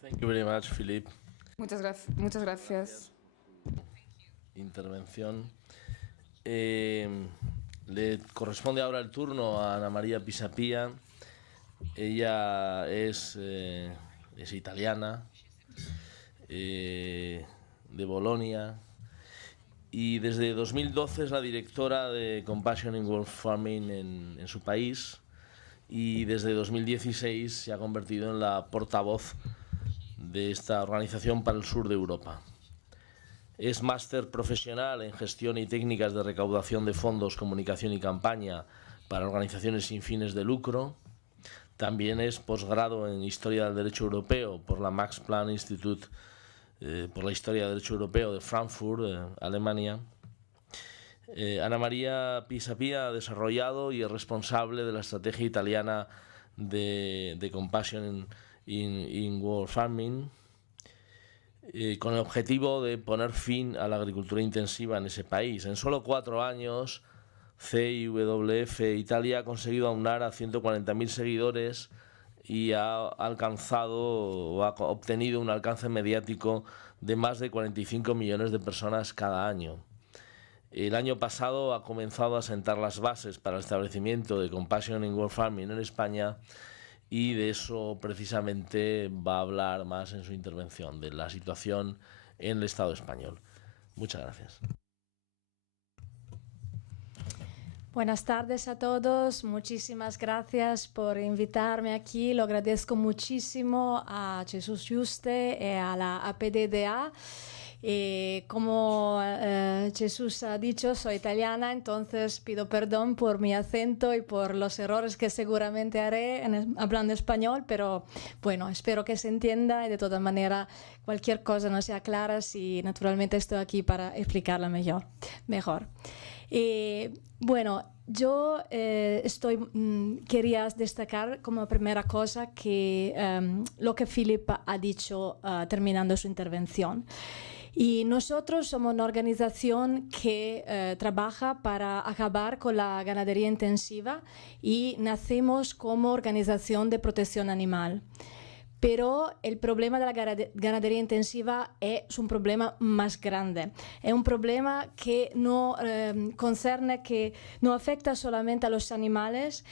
Thank you very much, Philip. Muchas gracias. Intervención. Le corresponde ahora el turno a Ana María Pisapia. Ella es italiana, de Bolonia, y desde 2012 es la directora de Compassion in World Farming en su país, y desde 2016 se ha convertido en la portavoz de esta organización para el sur de Europa. Es máster profesional en gestión y técnicas de recaudación de fondos, comunicación y campaña para organizaciones sin fines de lucro. También es posgrado en Historia del Derecho Europeo por la Max Planck Institute, por la Historia del Derecho Europeo de Frankfurt, Alemania. Ana María Pisapia ha desarrollado y es responsable de la estrategia italiana de Compassion in World Farming, con el objetivo de poner fin a la agricultura intensiva en ese país. En solo 4 años, CIWF Italia ha conseguido aunar a 140.000 seguidores y ha alcanzado o ha obtenido un alcance mediático de más de 45 millones de personas cada año. El año pasado ha comenzado a sentar las bases para el establecimiento de Compassion in World Farming en España, y de eso precisamente va a hablar más en su intervención, de la situación en el Estado español. Muchas gracias. Buenas tardes a todos, muchísimas gracias por invitarme aquí, lo agradezco muchísimo a Jesús Yuste y a la APDDA. Como Jesús ha dicho, soy italiana, entonces pido perdón por mi acento y por los errores que seguramente haré hablando español, pero bueno, espero que se entienda, y de todas maneras cualquier cosa no sea clara, si naturalmente estoy aquí para explicarla mejor. Bueno, yo quería destacar como primera cosa que lo que Philip ha dicho terminando su intervención. Y nosotros somos una organización que trabaja para acabar con la ganadería intensiva, y nacimos como organización de protección animal. Pero el problema de la ganadería intensiva es un problema más grande. Es un problema que no que no afecta solamente a los animales,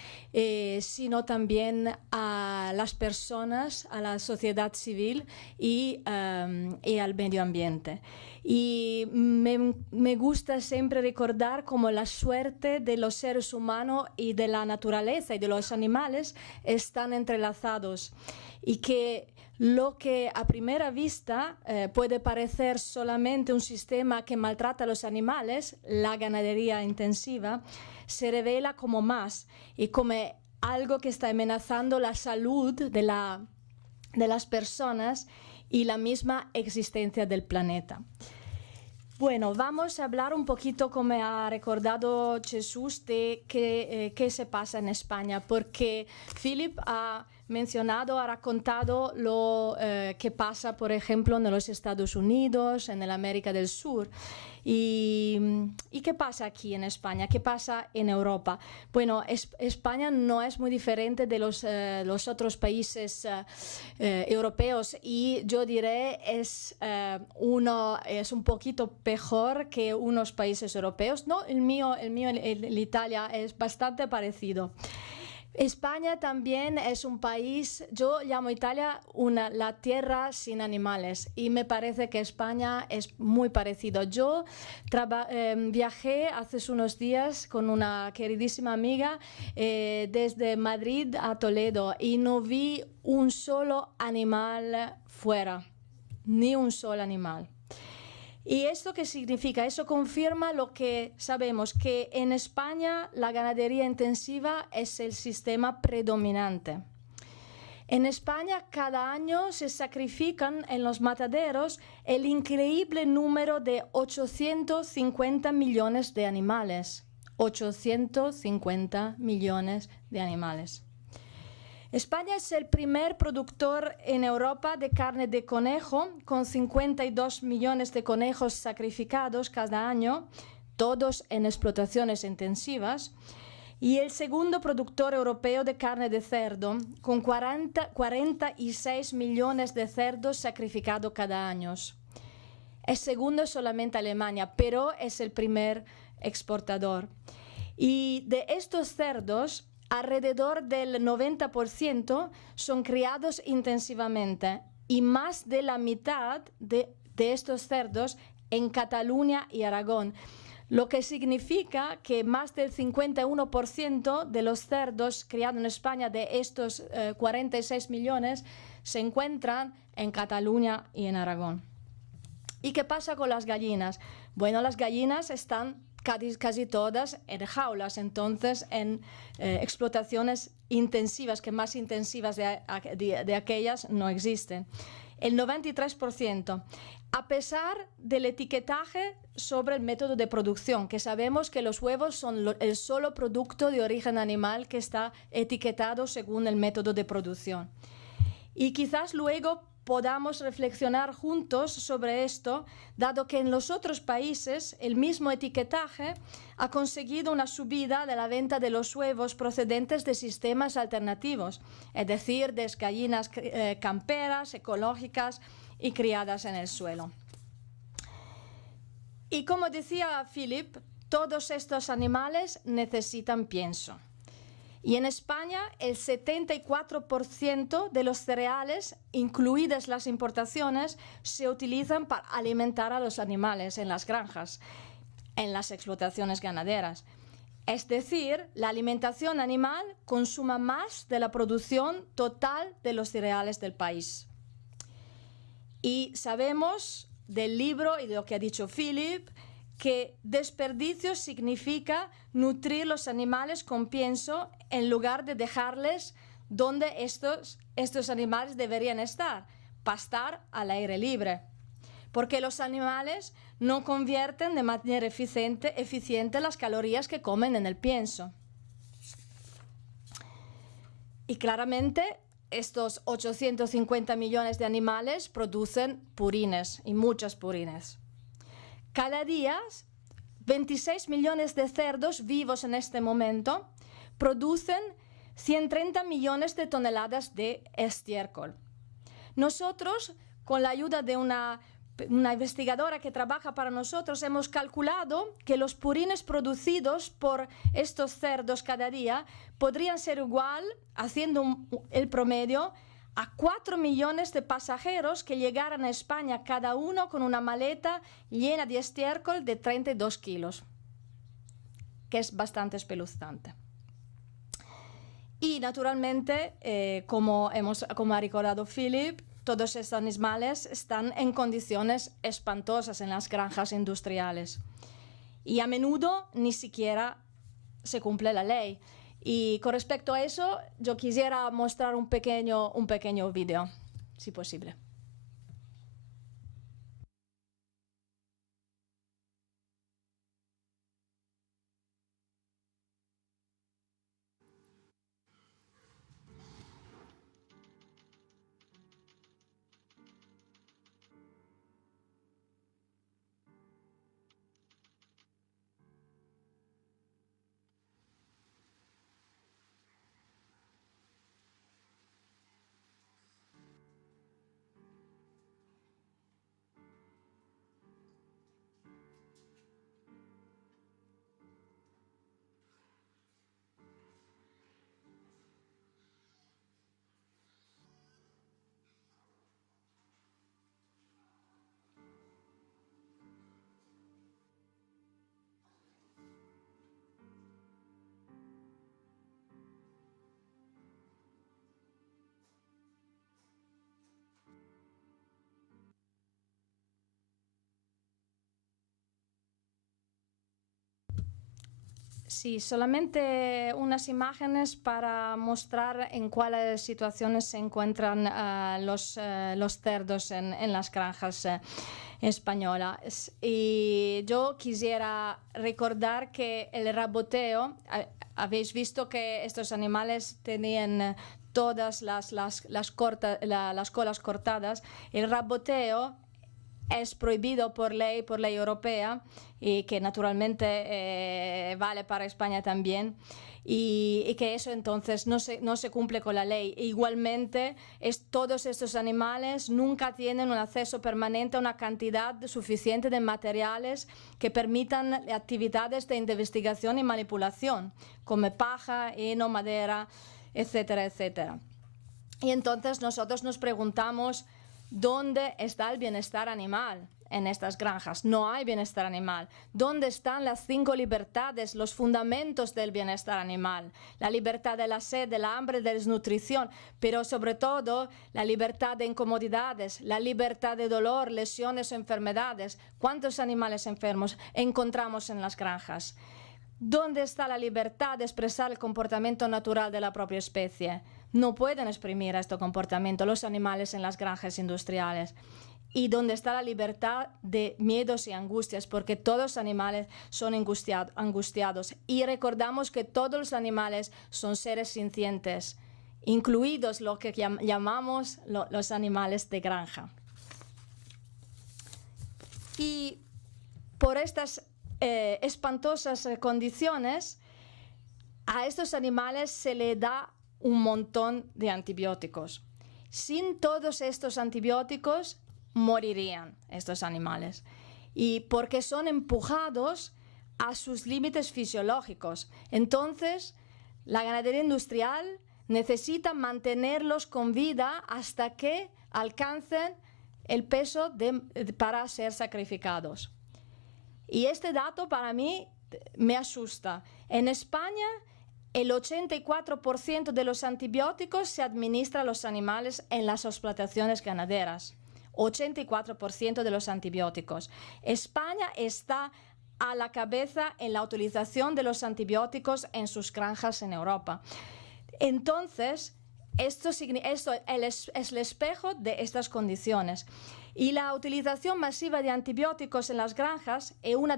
sino también a las personas, a la sociedad civil y al medio ambiente. Y me gusta siempre recordar cómo la suerte de los seres humanos y de la naturaleza y de los animales están entrelazados, y que lo que a primera vista puede parecer solamente un sistema que maltrata a los animales, la ganadería intensiva, se revela como más, y como algo que está amenazando la salud de las personas y la misma existencia del planeta. Bueno, vamos a hablar un poquito, como ha recordado Jesús, de qué se pasa en España, porque Philip ha contado lo que pasa, por ejemplo, en los Estados Unidos, en la América del Sur. ¿Y qué pasa aquí en España? ¿Qué pasa en Europa? Bueno, España no es muy diferente de los otros países europeos, y yo diré es un poquito peor que unos países europeos. No, el Italia es bastante parecido. España también es un país, yo llamo Italia la tierra sin animales, y me parece que España es muy parecido. Yo viajé hace unos días con una queridísima amiga desde Madrid a Toledo, y no vi un solo animal fuera, ni un solo animal. ¿Y esto qué significa? Eso confirma lo que sabemos, que en España la ganadería intensiva es el sistema predominante. En España cada año se sacrifican en los mataderos el increíble número de 850 millones de animales. 850 millones de animales. España es el primer productor en Europa de carne de conejo, con 52 millones de conejos sacrificados cada año, todos en explotaciones intensivas. y el segundo productor europeo de carne de cerdo, con 46 millones de cerdos sacrificados cada año. Es segundo solamente Alemania, pero es el primer exportador. Y de estos cerdos, alrededor del 90% son criados intensivamente y más de la mitad de estos cerdos en Cataluña y Aragón, lo que significa que más del 51% de los cerdos criados en España, de estos 46 millones, se encuentran en Cataluña y en Aragón. ¿Y qué pasa con las gallinas? Bueno, las gallinas están casi todas en jaulas, entonces en explotaciones intensivas, que más intensivas de aquellas no existen. El 93%, a pesar del etiquetaje sobre el método de producción, que sabemos que los huevos son el solo producto de origen animal que está etiquetado según el método de producción. Y quizás luego podamos reflexionar juntos sobre esto, dado que en los otros países el mismo etiquetaje ha conseguido una subida de la venta de los huevos procedentes de sistemas alternativos, es decir, de gallinas camperas, ecológicas y criadas en el suelo. Y como decía Philip, todos estos animales necesitan pienso. Y en España el 74% de los cereales, incluidas las importaciones, se utilizan para alimentar a los animales en las granjas, en las explotaciones ganaderas. Es decir, la alimentación animal consuma más de la producción total de los cereales del país. Y sabemos del libro y de lo que ha dicho Philip, que desperdicio significa nutrir los animales con pienso en lugar de dejarles donde estos animales deberían estar, pastar al aire libre. Porque los animales no convierten de manera eficiente las calorías que comen en el pienso. Y claramente estos 850 millones de animales producen purines y muchas purines. Cada día, 26 millones de cerdos vivos en este momento producen 130 millones de toneladas de estiércol. Nosotros, con la ayuda de una investigadora que trabaja para nosotros, hemos calculado que los purines producidos por estos cerdos cada día podrían ser igual, haciendo el promedio, a 4 millones de pasajeros que llegaran a España cada uno con una maleta llena de estiércol de 32 kilos, que es bastante espeluznante. Y naturalmente, como ha recordado Philip, todos estos animales están en condiciones espantosas en las granjas industriales. Y a menudo ni siquiera se cumple la ley. Y con respecto a eso, yo quisiera mostrar un pequeño video, si posible. Sí, solamente unas imágenes para mostrar en cuáles situaciones se encuentran los cerdos en las granjas españolas. Y yo quisiera recordar que el raboteo, habéis visto que estos animales tenían todas las colas cortadas. El raboteo es prohibido por ley europea y que naturalmente vale para España también. y que eso entonces no se cumple con la ley. E igualmente, todos estos animales nunca tienen un acceso permanente a una cantidad suficiente de materiales que permitan actividades de investigación y manipulación, como paja, heno, madera, etcétera, etcétera. Y entonces nosotros nos preguntamos, ¿dónde está el bienestar animal en estas granjas? No hay bienestar animal. ¿Dónde están las 5 libertades, los fundamentos del bienestar animal? La libertad de la sed, de la hambre, de la desnutrición, pero sobre todo la libertad de incomodidades, la libertad de dolor, lesiones o enfermedades. ¿Cuántos animales enfermos encontramos en las granjas? ¿Dónde está la libertad de expresar el comportamiento natural de la propia especie? No pueden exprimir este comportamiento los animales en las granjas industriales. ¿Y dónde está la libertad de miedos y angustias? Porque todos los animales son angustiados. Y recordamos que todos los animales son seres sintientes, incluidos lo que llamamos los animales de granja. Y por estas espantosas condiciones, a estos animales se le da un montón de antibióticos. Sin todos estos antibióticos, morirían estos animales. Y porque son empujados a sus límites fisiológicos. Entonces, la ganadería industrial necesita mantenerlos con vida hasta que alcancen el peso para ser sacrificados. Y este dato para mí me asusta. En España, el 84% de los antibióticos se administra a los animales en las explotaciones ganaderas. 84% de los antibióticos. España está a la cabeza en la utilización de los antibióticos en sus granjas en Europa. Entonces, esto es el espejo de estas condiciones. Y la utilización masiva de antibióticos en las granjas es una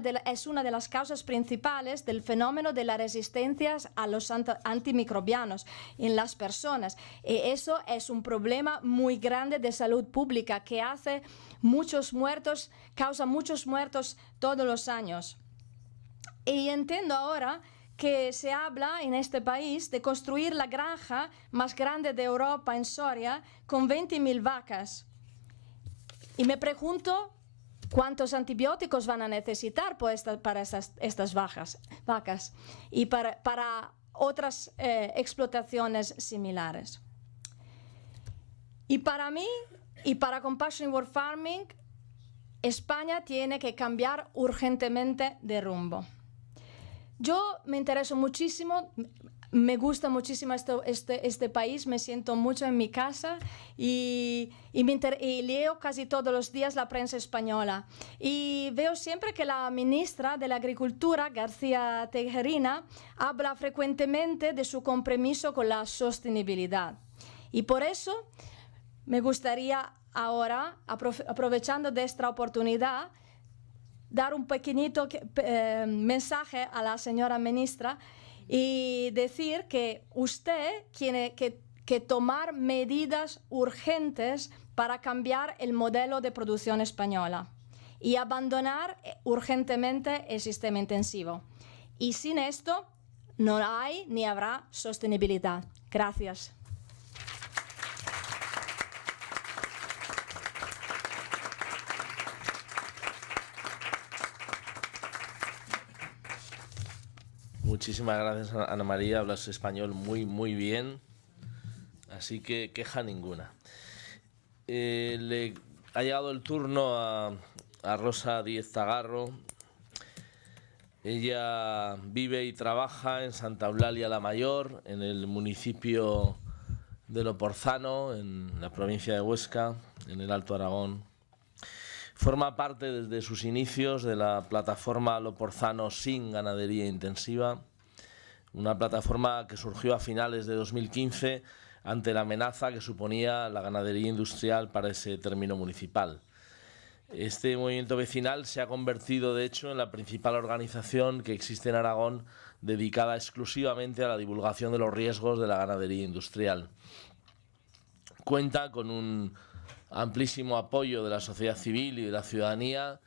de las causas principales del fenómeno de la resistencia a los antimicrobianos en las personas. Y eso es un problema muy grande de salud pública que causa muchos muertos todos los años. Y entiendo ahora que se habla en este país de construir la granja más grande de Europa en Soria con 20.000 vacas. Y me pregunto cuántos antibióticos van a necesitar para estas vacas y para otras explotaciones similares. Y para mí y para Compassionate World Farming, España tiene que cambiar urgentemente de rumbo. Yo me intereso muchísimo, me gusta muchísimo este país, me siento mucho en mi casa y leo casi todos los días la prensa española. Y veo siempre que la ministra de la Agricultura, García Tejerina, habla frecuentemente de su compromiso con la sostenibilidad. Y por eso me gustaría ahora, aprovechando de esta oportunidad, dar un pequeñito mensaje a la señora ministra y decir que usted tiene que tomar medidas urgentes para cambiar el modelo de producción española y abandonar urgentemente el sistema intensivo. Y sin esto no hay ni habrá sostenibilidad. Gracias. Muchísimas gracias, Ana María. Hablas español muy, muy bien. Así que queja ninguna. Le ha llegado el turno a Rosa Díez Zagarro. Ella vive y trabaja en Santa Eulalia la Mayor, en el municipio de Loporzano, en la provincia de Huesca, en el Alto Aragón. Forma parte desde sus inicios de la plataforma Loporzano Sin Ganadería Intensiva, una plataforma que surgió a finales de 2015 ante la amenaza que suponía la ganadería industrial para ese término municipal. Este movimiento vecinal se ha convertido, de hecho, en la principal organización que existe en Aragón dedicada exclusivamente a la divulgación de los riesgos de la ganadería industrial. Cuenta con un amplísimo apoyo de la sociedad civil y de la ciudadanía,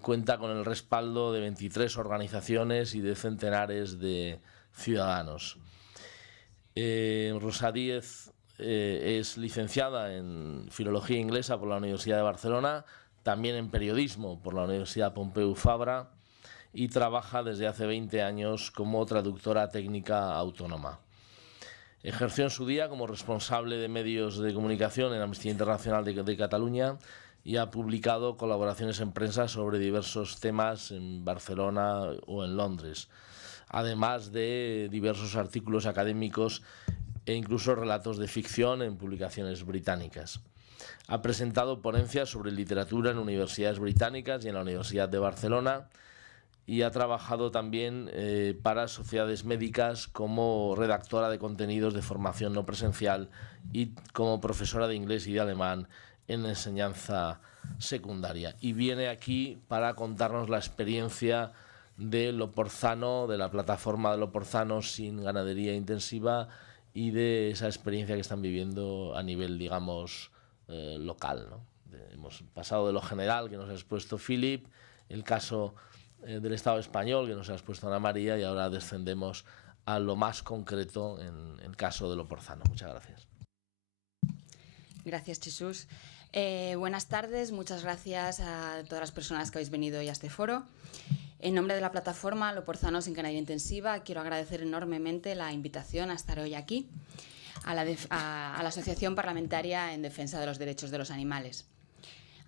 cuenta con el respaldo de 23 organizaciones y de centenares de ciudadanos. Rosa Díez es licenciada en Filología Inglesa por la Universidad de Barcelona, también en Periodismo por la Universidad Pompeu Fabra, y trabaja desde hace 20 años como traductora técnica autónoma. Ejerció en su día como responsable de medios de comunicación en Amnistía Internacional de Cataluña y ha publicado colaboraciones en prensa sobre diversos temas en Barcelona o en Londres, además de diversos artículos académicos e incluso relatos de ficción en publicaciones británicas. Ha presentado ponencias sobre literatura en universidades británicas y en la Universidad de Barcelona, y ha trabajado también para sociedades médicas como redactora de contenidos de formación no presencial y como profesora de inglés y de alemán en enseñanza secundaria. Y viene aquí para contarnos la experiencia de Loporzano, de la plataforma de Loporzano sin ganadería intensiva, y de esa experiencia que están viviendo a nivel, digamos, local, ¿no? Hemos pasado de lo general que nos ha expuesto Philip, el caso del Estado español que nos ha expuesto Ana María, y ahora descendemos a lo más concreto en el caso de Loporzano. Muchas gracias. Gracias, Jesús. Buenas tardes, muchas gracias a todas las personas que habéis venido hoy a este foro. En nombre de la plataforma Loporzano sin ganadería intensiva, quiero agradecer enormemente la invitación a estar hoy aquí a la Asociación Parlamentaria en Defensa de los Derechos de los Animales.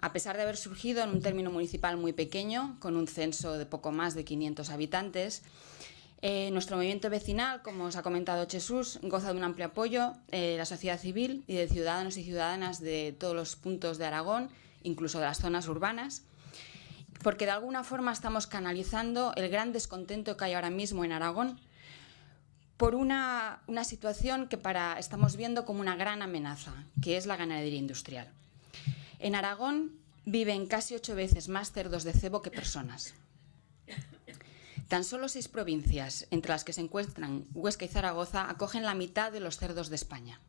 A pesar de haber surgido en un término municipal muy pequeño, con un censo de poco más de 500 habitantes, nuestro movimiento vecinal, como os ha comentado Jesús, goza de un amplio apoyo de la sociedad civil y de ciudadanos y ciudadanas de todos los puntos de Aragón, incluso de las zonas urbanas, porque de alguna forma estamos canalizando el gran descontento que hay ahora mismo en Aragón por una situación que estamos viendo como una gran amenaza, que es la ganadería industrial. En Aragón viven casi 8 veces más cerdos de cebo que personas. Tan solo 6 provincias, entre las que se encuentran Huesca y Zaragoza, acogen la mitad de los cerdos de España.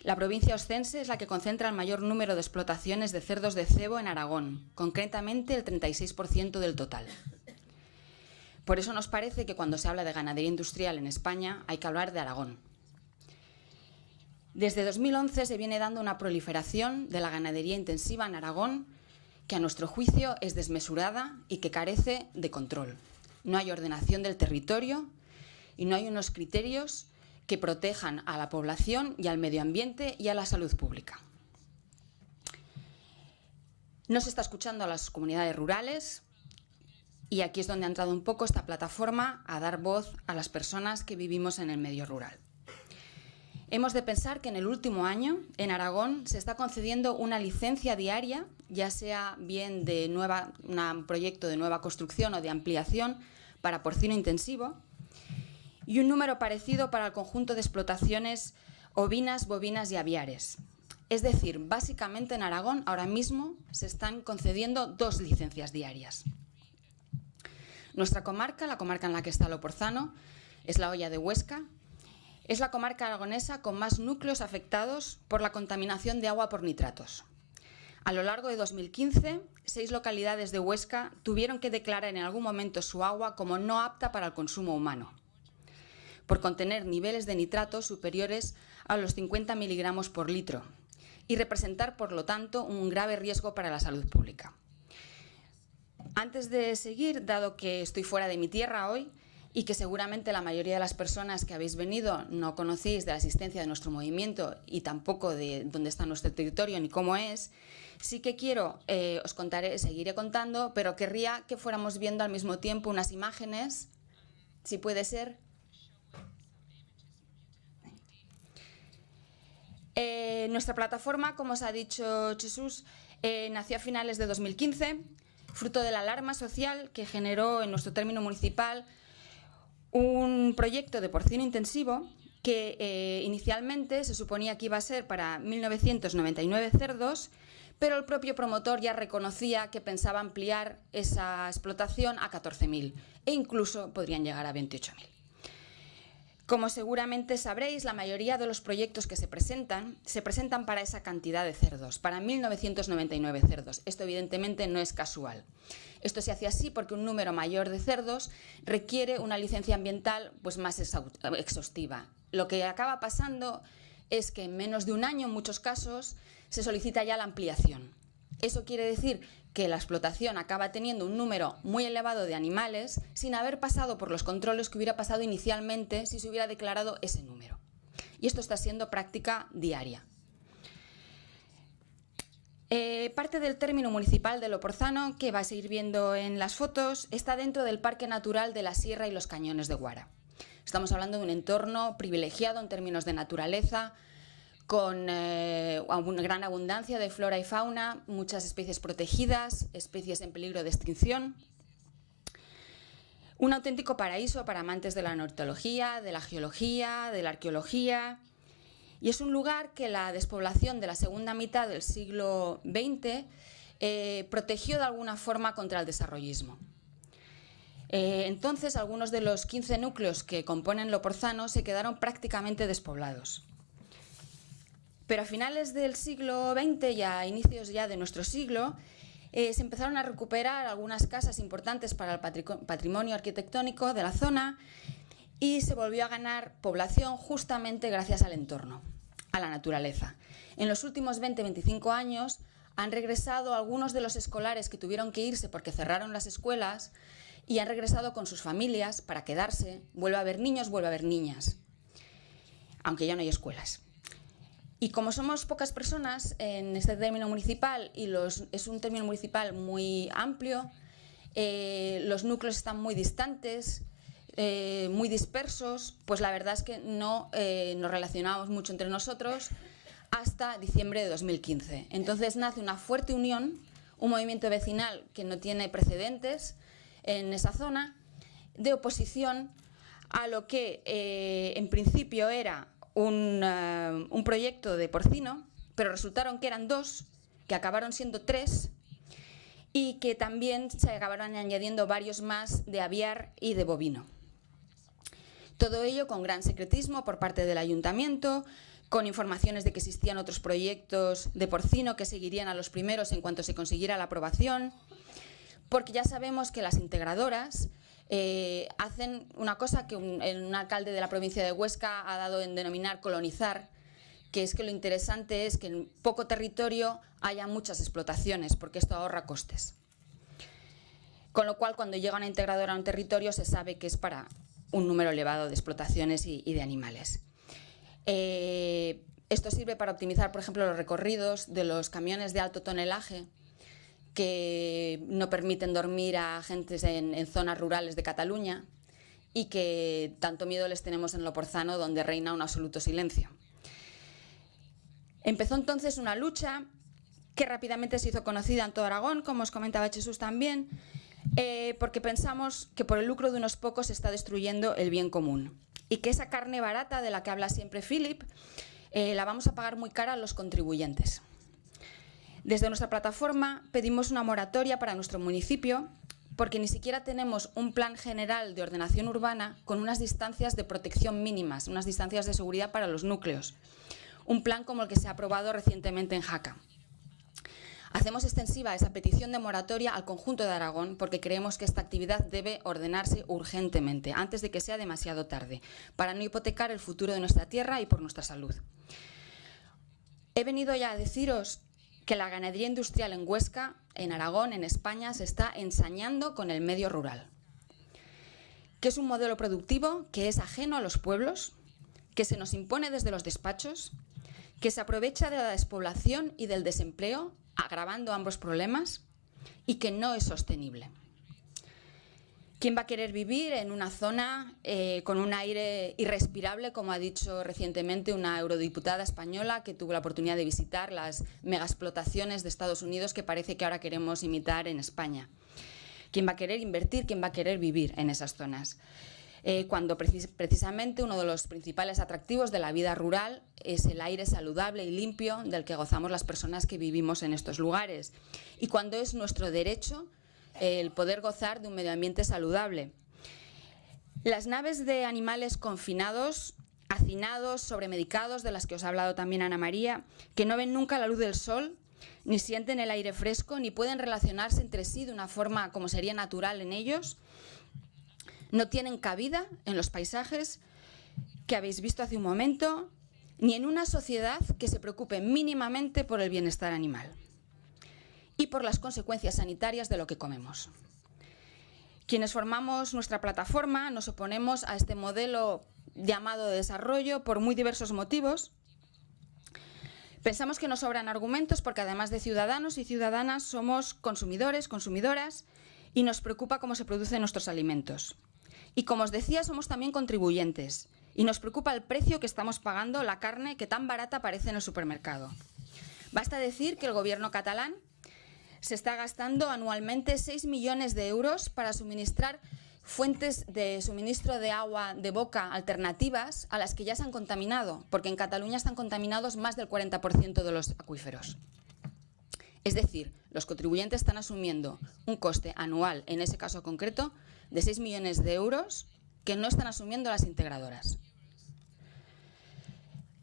La provincia oscense es la que concentra el mayor número de explotaciones de cerdos de cebo en Aragón, concretamente el 36% del total. Por eso nos parece que cuando se habla de ganadería industrial en España hay que hablar de Aragón. Desde 2011 se viene dando una proliferación de la ganadería intensiva en Aragón que a nuestro juicio es desmesurada y que carece de control. No hay ordenación del territorio y no hay unos criterios que protejan a la población y al medio ambiente y a la salud pública. No se está escuchando a las comunidades rurales y aquí es donde ha entrado un poco esta plataforma a dar voz a las personas que vivimos en el medio rural. Hemos de pensar que en el último año en Aragón se está concediendo una licencia diaria, ya sea bien de un proyecto de nueva construcción o de ampliación para porcino intensivo, y un número parecido para el conjunto de explotaciones ovinas, bovinas y aviares. Es decir, básicamente en Aragón ahora mismo se están concediendo 2 licencias diarias. Nuestra comarca, la comarca en la que está Loporzano, es la Hoya de Huesca. Es la comarca aragonesa con más núcleos afectados por la contaminación de agua por nitratos. A lo largo de 2015, 6 localidades de Huesca tuvieron que declarar en algún momento su agua como no apta para el consumo humano, por contener niveles de nitratos superiores a los 50 miligramos por litro y representar, por lo tanto, un grave riesgo para la salud pública. Antes de seguir, dado que estoy fuera de mi tierra hoy, y que seguramente la mayoría de las personas que habéis venido no conocéis de la existencia de nuestro movimiento y tampoco de dónde está nuestro territorio ni cómo es, sí que quiero, os contaré, seguiré contando, pero querría que fuéramos viendo al mismo tiempo unas imágenes, si puede ser. Nuestra plataforma, como os ha dicho Jesús, nació a finales de 2015, fruto de la alarma social que generó en nuestro término municipal un proyecto de porcino intensivo que inicialmente se suponía que iba a ser para 1.999 cerdos, pero el propio promotor ya reconocía que pensaba ampliar esa explotación a 14.000 e incluso podrían llegar a 28.000. Como seguramente sabréis, la mayoría de los proyectos que se presentan para esa cantidad de cerdos, para 1.999 cerdos. Esto evidentemente no es casual. Esto se hace así porque un número mayor de cerdos requiere una licencia ambiental pues, más exhaustiva. Lo que acaba pasando es que en menos de un año, en muchos casos, se solicita ya la ampliación. Eso quiere decir que la explotación acaba teniendo un número muy elevado de animales sin haber pasado por los controles que hubiera pasado inicialmente si se hubiera declarado ese número. Y esto está siendo práctica diaria. Parte del término municipal de Loporzano, que vais a ir viendo en las fotos, está dentro del Parque Natural de la Sierra y los Cañones de Guara. Estamos hablando de un entorno privilegiado en términos de naturaleza, con una gran abundancia de flora y fauna, muchas especies protegidas, especies en peligro de extinción. Un auténtico paraíso para amantes de la ornitología, de la geología, de la arqueología. Y es un lugar que la despoblación de la segunda mitad del siglo XX protegió de alguna forma contra el desarrollismo. Entonces, algunos de los 15 núcleos que componen Loporzano se quedaron prácticamente despoblados. Pero a finales del siglo XX y a inicios ya de nuestro siglo, se empezaron a recuperar algunas casas importantes para el patrimonio arquitectónico de la zona y se volvió a ganar población justamente gracias al entorno, a la naturaleza. En los últimos 20-25 años han regresado algunos de los escolares que tuvieron que irse porque cerraron las escuelas y han regresado con sus familias para quedarse. Vuelve a haber niños, vuelve a haber niñas, aunque ya no hay escuelas. Y como somos pocas personas en este término municipal y es un término municipal muy amplio, los núcleos están muy distantes, muy dispersos, pues la verdad es que no nos relacionamos mucho entre nosotros hasta diciembre de 2015. Entonces nace una fuerte unión, un movimiento vecinal que no tiene precedentes en esa zona, de oposición a lo que en principio era un proyecto de porcino, pero resultaron que eran 2, que acabaron siendo 3 y que también se acabaron añadiendo varios más de aviar y de bovino. Todo ello con gran secretismo por parte del ayuntamiento, con informaciones de que existían otros proyectos de porcino que seguirían a los primeros en cuanto se consiguiera la aprobación, porque ya sabemos que las integradoras hacen una cosa que un alcalde de la provincia de Huesca ha dado en denominar colonizar, que es que lo interesante es que en poco territorio haya muchas explotaciones, porque esto ahorra costes. Con lo cual, cuando llega una integradora a un territorio, se sabe que es para un número elevado de explotaciones y de animales. Esto sirve para optimizar, por ejemplo, los recorridos de los camiones de alto tonelaje, que no permiten dormir a gentes en zonas rurales de Cataluña y que tanto miedo les tenemos en Loporzano, donde reina un absoluto silencio. Empezó entonces una lucha que rápidamente se hizo conocida en todo Aragón, como os comentaba Jesús también, porque pensamos que por el lucro de unos pocos se está destruyendo el bien común y que esa carne barata de la que habla siempre Philip la vamos a pagar muy cara a los contribuyentes. Desde nuestra plataforma pedimos una moratoria para nuestro municipio porque ni siquiera tenemos un plan general de ordenación urbana con unas distancias de protección mínimas, unas distancias de seguridad para los núcleos. Un plan como el que se ha aprobado recientemente en Jaca. Hacemos extensiva esa petición de moratoria al conjunto de Aragón porque creemos que esta actividad debe ordenarse urgentemente, antes de que sea demasiado tarde, para no hipotecar el futuro de nuestra tierra y por nuestra salud. He venido ya a deciros que la ganadería industrial en Huesca, en Aragón, en España, se está ensañando con el medio rural. Que es un modelo productivo que es ajeno a los pueblos, que se nos impone desde los despachos, que se aprovecha de la despoblación y del desempleo, agravando ambos problemas, y que no es sostenible. ¿Quién va a querer vivir en una zona con un aire irrespirable, como ha dicho recientemente una eurodiputada española que tuvo la oportunidad de visitar las megaexplotaciones de Estados Unidos que parece que ahora queremos imitar en España? ¿Quién va a querer invertir? ¿Quién va a querer vivir en esas zonas? Cuando precisamente uno de los principales atractivos de la vida rural es el aire saludable y limpio del que gozamos las personas que vivimos en estos lugares, y cuando es nuestro derecho el poder gozar de un medio ambiente saludable. Las naves de animales confinados, hacinados, sobremedicados, de las que os ha hablado también Ana María, que no ven nunca la luz del sol, ni sienten el aire fresco, ni pueden relacionarse entre sí de una forma como sería natural en ellos. No tienen cabida en los paisajes que habéis visto hace un momento, ni en una sociedad que se preocupe mínimamente por el bienestar animal y por las consecuencias sanitarias de lo que comemos. Quienes formamos nuestra plataforma nos oponemos a este modelo llamado de desarrollo por muy diversos motivos. Pensamos que nos sobran argumentos porque además de ciudadanos y ciudadanas somos consumidores, consumidoras, y nos preocupa cómo se producen nuestros alimentos. Y como os decía, somos también contribuyentes y nos preocupa el precio que estamos pagando la carne que tan barata parece en el supermercado. Basta decir que el gobierno catalán se está gastando anualmente 6 millones de euros para suministrar fuentes de suministro de agua de boca alternativas a las que ya se han contaminado, porque en Cataluña están contaminados más del 40% de los acuíferos. Es decir, los contribuyentes están asumiendo un coste anual, en ese caso concreto, de 6 millones de euros que no están asumiendo las integradoras.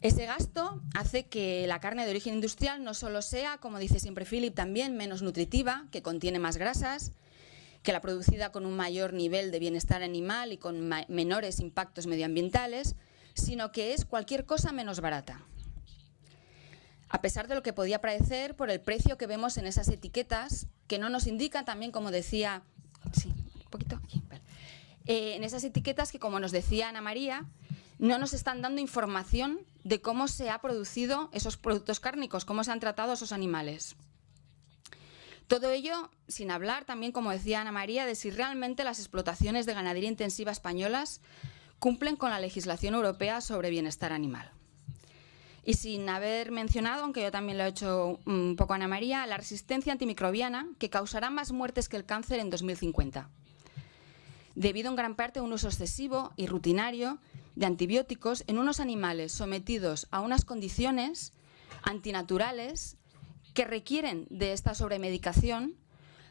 Ese gasto hace que la carne de origen industrial no solo sea, como dice siempre Philip, también menos nutritiva, que contiene más grasas, que la producida con un mayor nivel de bienestar animal y con menores impactos medioambientales, sino que es cualquier cosa menos barata. A pesar de lo que podía parecer por el precio que vemos en esas etiquetas, que no nos indican también, como decía, sí, un poquito aquí, vale. En esas etiquetas que, como nos decía Ana María, no nos están dando información de cómo se ha producido esos productos cárnicos, cómo se han tratado esos animales. Todo ello sin hablar también, como decía Ana María, de si realmente las explotaciones de ganadería intensiva españolas cumplen con la legislación europea sobre bienestar animal. Y sin haber mencionado, aunque yo también lo he hecho un poco Ana María, la resistencia antimicrobiana que causará más muertes que el cáncer en 2050, debido en gran parte a un uso excesivo y rutinario de antibióticos en unos animales sometidos a unas condiciones antinaturales que requieren de esta sobremedicación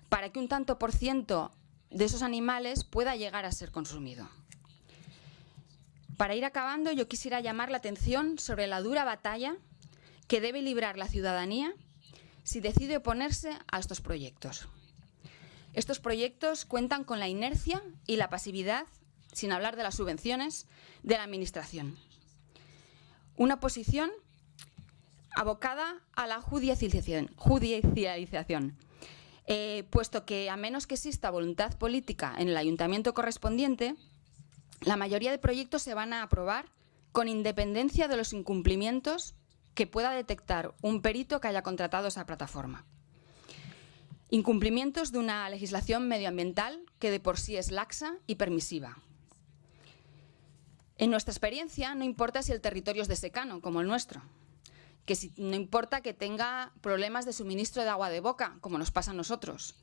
para que un tanto por ciento de esos animales pueda llegar a ser consumido. Para ir acabando, yo quisiera llamar la atención sobre la dura batalla que debe librar la ciudadanía si decide oponerse a estos proyectos. Estos proyectos cuentan con la inercia y la pasividad, sin hablar de las subvenciones, de la Administración. Una posición abocada a la judicialización, puesto que a menos que exista voluntad política en el ayuntamiento correspondiente, la mayoría de proyectos se van a aprobar con independencia de los incumplimientos que pueda detectar un perito que haya contratado esa plataforma. Incumplimientos de una legislación medioambiental que de por sí es laxa y permisiva. En nuestra experiencia no importa si el territorio es de secano, como el nuestro, no importa que tenga problemas de suministro de agua de boca, como nos pasa a nosotros.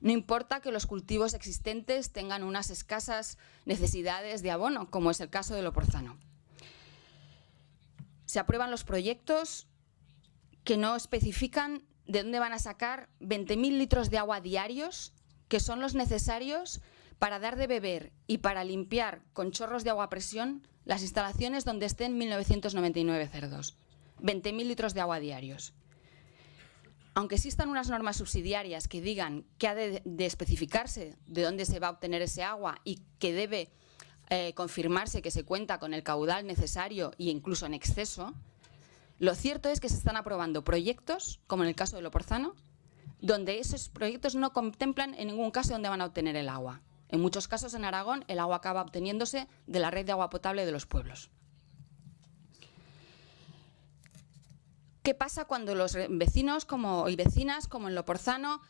No importa que los cultivos existentes tengan unas escasas necesidades de abono, como es el caso del Oporzano. Se aprueban los proyectos que no especifican de dónde van a sacar 20.000 litros de agua diarios, que son los necesarios para dar de beber y para limpiar con chorros de agua a presión las instalaciones donde estén 1.999 cerdos. 20.000 litros de agua diarios. Aunque existan unas normas subsidiarias que digan que ha de especificarse de dónde se va a obtener ese agua y que debe confirmarse que se cuenta con el caudal necesario e incluso en exceso, lo cierto es que se están aprobando proyectos, como en el caso del Oporzano, donde esos proyectos no contemplan en ningún caso dónde van a obtener el agua. En muchos casos en Aragón el agua acaba obteniéndose de la red de agua potable de los pueblos. ¿Qué pasa cuando los vecinos y vecinas, como en el Oporzano,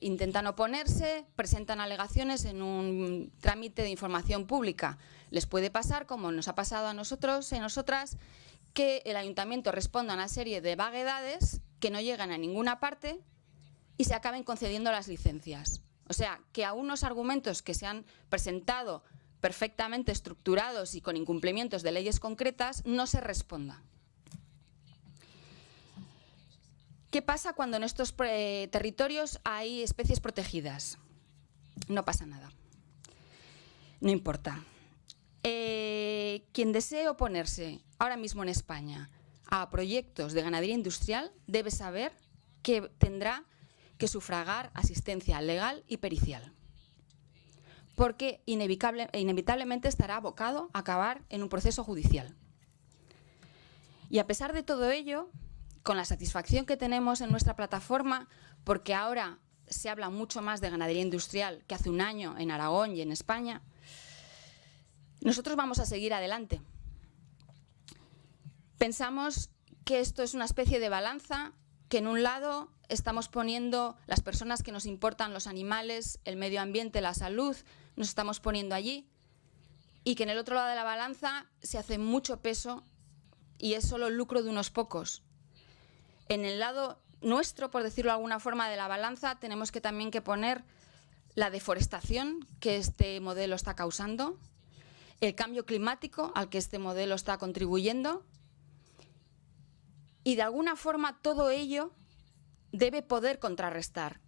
intentan oponerse, presentan alegaciones en un trámite de información pública? Les puede pasar, como nos ha pasado a nosotros y a nosotras, que el ayuntamiento responda a una serie de vaguedades que no llegan a ninguna parte y se acaben concediendo las licencias. O sea, que a unos argumentos que se han presentado perfectamente estructurados y con incumplimientos de leyes concretas no se responda. ¿Qué pasa cuando en estos territorios hay especies protegidas? No pasa nada. No importa. Quien desee oponerse ahora mismo en España a proyectos de ganadería industrial debe saber que tendrá que sufragar asistencia legal y pericial, porque inevitablemente estará abocado a acabar en un proceso judicial. Y a pesar de todo ello, con la satisfacción que tenemos en nuestra plataforma, porque ahora se habla mucho más de ganadería industrial que hace un año en Aragón y en España, nosotros vamos a seguir adelante. Pensamos que esto es una especie de balanza, que en un lado estamos poniendo las personas que nos importan, los animales, el medio ambiente, la salud, nos estamos poniendo allí, y que en el otro lado de la balanza se hace mucho peso y es solo el lucro de unos pocos. En el lado nuestro, por decirlo de alguna forma, de la balanza, tenemos que también que poner la deforestación que este modelo está causando, el cambio climático al que este modelo está contribuyendo, y de alguna forma todo ello debe poder contrarrestar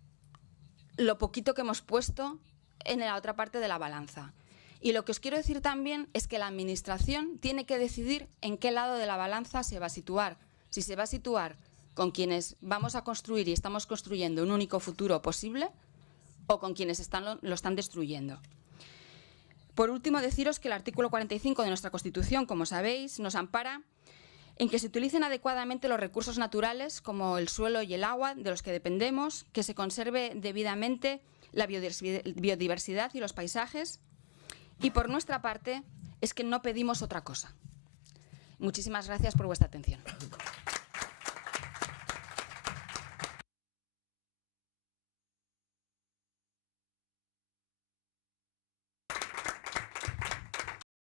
lo poquito que hemos puesto en la otra parte de la balanza. Y lo que os quiero decir también es que la Administración tiene que decidir en qué lado de la balanza se va a situar. Si se va a situar con quienes vamos a construir y estamos construyendo un único futuro posible, o con quienes lo están destruyendo. Por último, deciros que el artículo 45 de nuestra Constitución, como sabéis, nos ampara en que se utilicen adecuadamente los recursos naturales, como el suelo y el agua, de los que dependemos, que se conserve debidamente la biodiversidad y los paisajes. Y por nuestra parte, es que no pedimos otra cosa. Muchísimas gracias por vuestra atención.